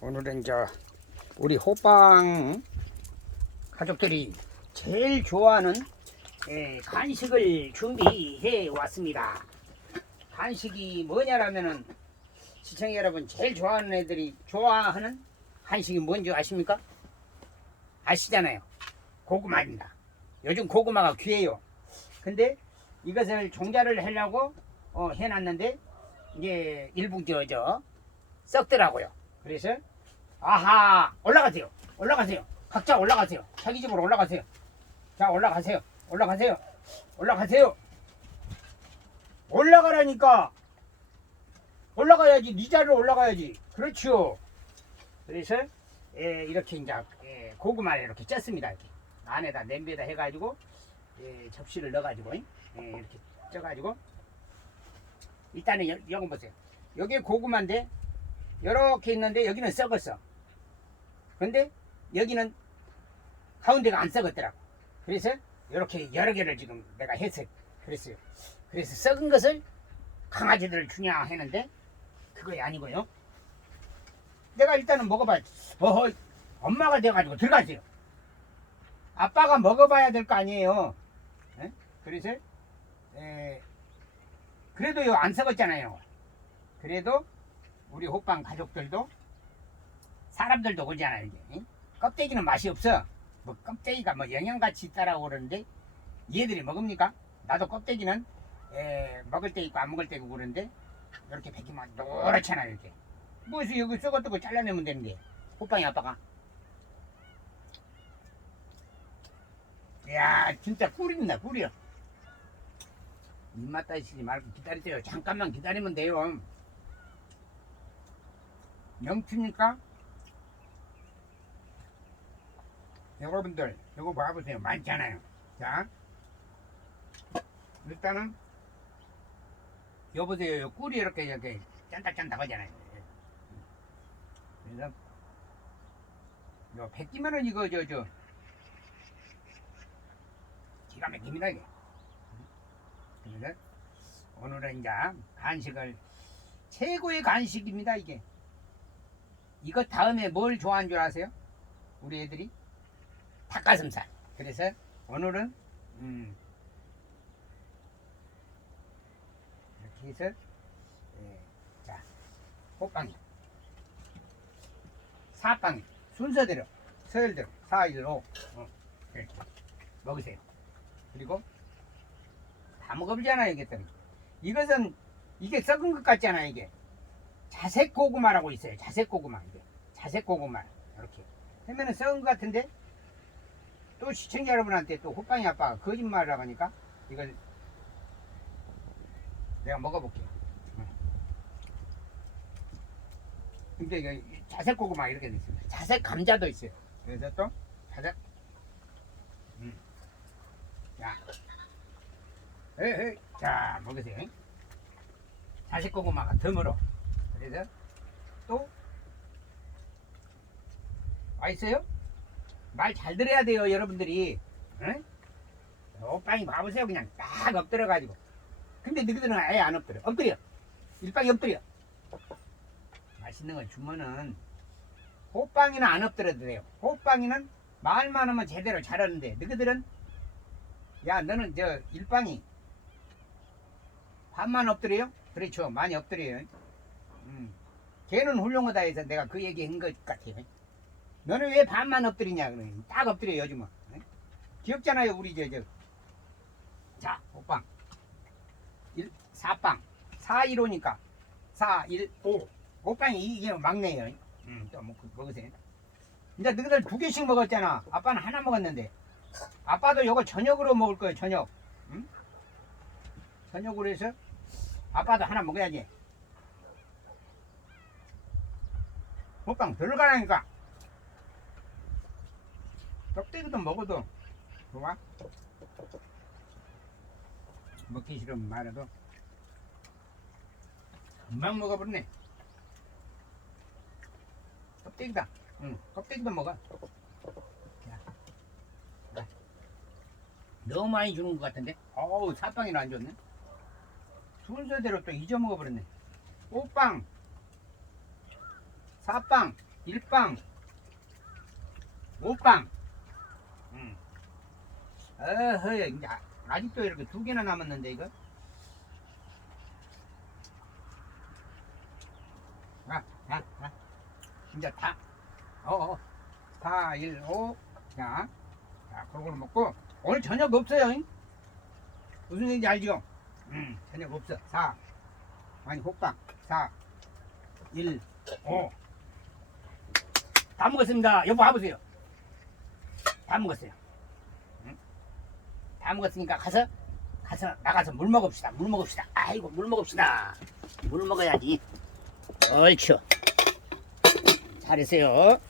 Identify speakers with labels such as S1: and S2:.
S1: 오늘은 저 우리 호빵 가족들이 제일 좋아하는 예, 간식을 준비해 왔습니다. 간식이 뭐냐라면은 시청자 여러분 제일 좋아하는 애들이 좋아하는 간식이 뭔지 아십니까? 아시잖아요. 고구마입니다. 요즘 고구마가 귀해요. 근데 이것을 종자를 하려고 어, 해놨는데 이제 일부 저저 썩더라고요. 그래서 아하 올라가세요. 올라가세요. 각자 올라가세요. 자기 집으로 올라가세요. 자 올라가세요. 올라가세요. 올라가세요. 올라가라니까. 올라가야지. 네 자리로 올라가야지. 그렇죠. 그래서 예, 이렇게 이제 예, 고구마를 이렇게 쪘습니다. 이렇게 안에다 냄비에다 해가지고 예, 접시를 넣어가지고 예, 이렇게 쪄가지고 일단은 여, 여기 보세요. 여기 고구마인데 이렇게 있는데 여기는 썩었어. 근데 여기는 가운데가 안 썩었더라고. 그래서 이렇게 여러 개를 지금 내가 해서 그랬어요. 그래서 썩은 것을 강아지들을 주냐 했는데 그거 아니고요. 내가 일단은 먹어봐야 어허 엄마가 돼가지고 들어가세요. 아빠가 먹어봐야 될 거 아니에요. 예? 그래서 에, 그래도 이거 안 썩었잖아요. 그래도 우리 호빵 가족들도 사람들도 그러잖아요. 이게. 응? 껍데기는 맛이 없어. 뭐 껍데기가 뭐 영양가치 있다라고 그러는데 얘들이 먹습니까? 나도 껍데기는 에, 먹을 때 있고 안 먹을 때 있고 그러는데 이렇게 벗기면 노랗잖아요. 이렇게. 뭐서 여기 썩었던 거 잘라내면 되는데 호빵이 아빠가 이야 진짜 꿀입니다 꿀이요 입맛 따시지 말고 기다리세요 잠깐만 기다리면 돼요 명치니까? 여러분들 이거 봐보세요. 많잖아요. 자 일단은 여보세요. 요 꿀이 이렇게 이렇게 짠딱짠딱 하잖아요. 그래서 요 백기면은 이거 저저 기가 막힙니다 이게. 그래서 오늘은 이제 간식을 최고의 간식입니다 이게 이거 다음에 뭘 좋아하는 줄 아세요? 우리 애들이? 닭가슴살. 그래서 오늘은 음 이렇게 해서 예, 자 호빵이. 사빵이. 순서대로 서열대로. 4, 1, 5 어, 이렇게 먹으세요. 그리고 다 먹어보잖아요 이게 또. 이것은 이게 썩은 것 같잖아요 이게 자색 고구마라고 있어요. 자색 고구마 이게. 자색 고구마 이렇게. 하면은 썩은 것 같은데? 또 시청자 여러분한테 또 호빵이 아빠가 거짓말을 하니까 이걸 내가 먹어볼게요 응. 근데 이거 자색 고구마 이렇게 돼 있습니다 자색 감자도 있어요. 그래서 또 자색. 음. 자. 에이. 자 먹으세요. 자색 고구마가 덤으로 그래서 또 맛있어요? 말 잘 들어야 돼요 여러분들이. 응? 오빵이 봐보세요. 그냥 딱 엎드려 가지고. 근데 너희들은 아예 안 엎드려. 엎드려. 일빵이 엎드려. 맛있는 걸 주면은 호빵이는 안 엎드려도 돼요. 호빵이는 말만 하면 제대로 잘하는데 너희들은 야 너는 저 일빵이 반만 엎드려요? 그렇죠. 많이 엎드려요 음. 걔는 훌륭하다 해서 내가 그 얘기 한 것 같아요. 너는 왜 반만 엎드리냐 그러니. 딱 엎드려 요즘은. 응? 귀엽잖아요 우리 저 저. 자 호빵 1, 4빵. 4, 1, 5니까. 4, 1, 5 호빵이 이게 막내예요. 음, 또 먹, 먹으세요. 이제 너희들 두 개씩 먹었잖아. 아빠는 하나 먹었는데. 아빠도 이거 저녁으로 먹을 거예요 저녁. 응? 저녁으로 해서 아빠도 하나 먹어야지 호빵 들어가라니까. 껍데기도 먹어도 좋아. 먹기 싫으면 말해도. 금방 먹어버리네. 껍데기다. 응 껍데기도 먹어. 자, 자. 너무 많이 주는 것 같은데? 어우 사빵이나 안 줬네. 순서대로 또 잊어먹어 버렸네. 오빵 사빵 일빵, 오빵. 음. 어허, 이제 아직도 이렇게 두 개나 남았는데 이거. 아, 아, 아. 이제 다. 어, 어. 4, 1, 5. 자, 자, 그걸 먹고 오늘 저녁 없어요. 잉? 무슨 얘기인지 알죠? 음, 저녁 없어. 4. 아니, 호빵. 4, 1, 5. 다 먹었습니다. 여보, 와보세요. 다 먹었어요. 응? 다 먹었으니까 가서, 가서, 나가서 물 먹읍시다. 물 먹읍시다. 아이고, 물 먹읍시다. 물 먹어야지. 옳죠. 잘했어요.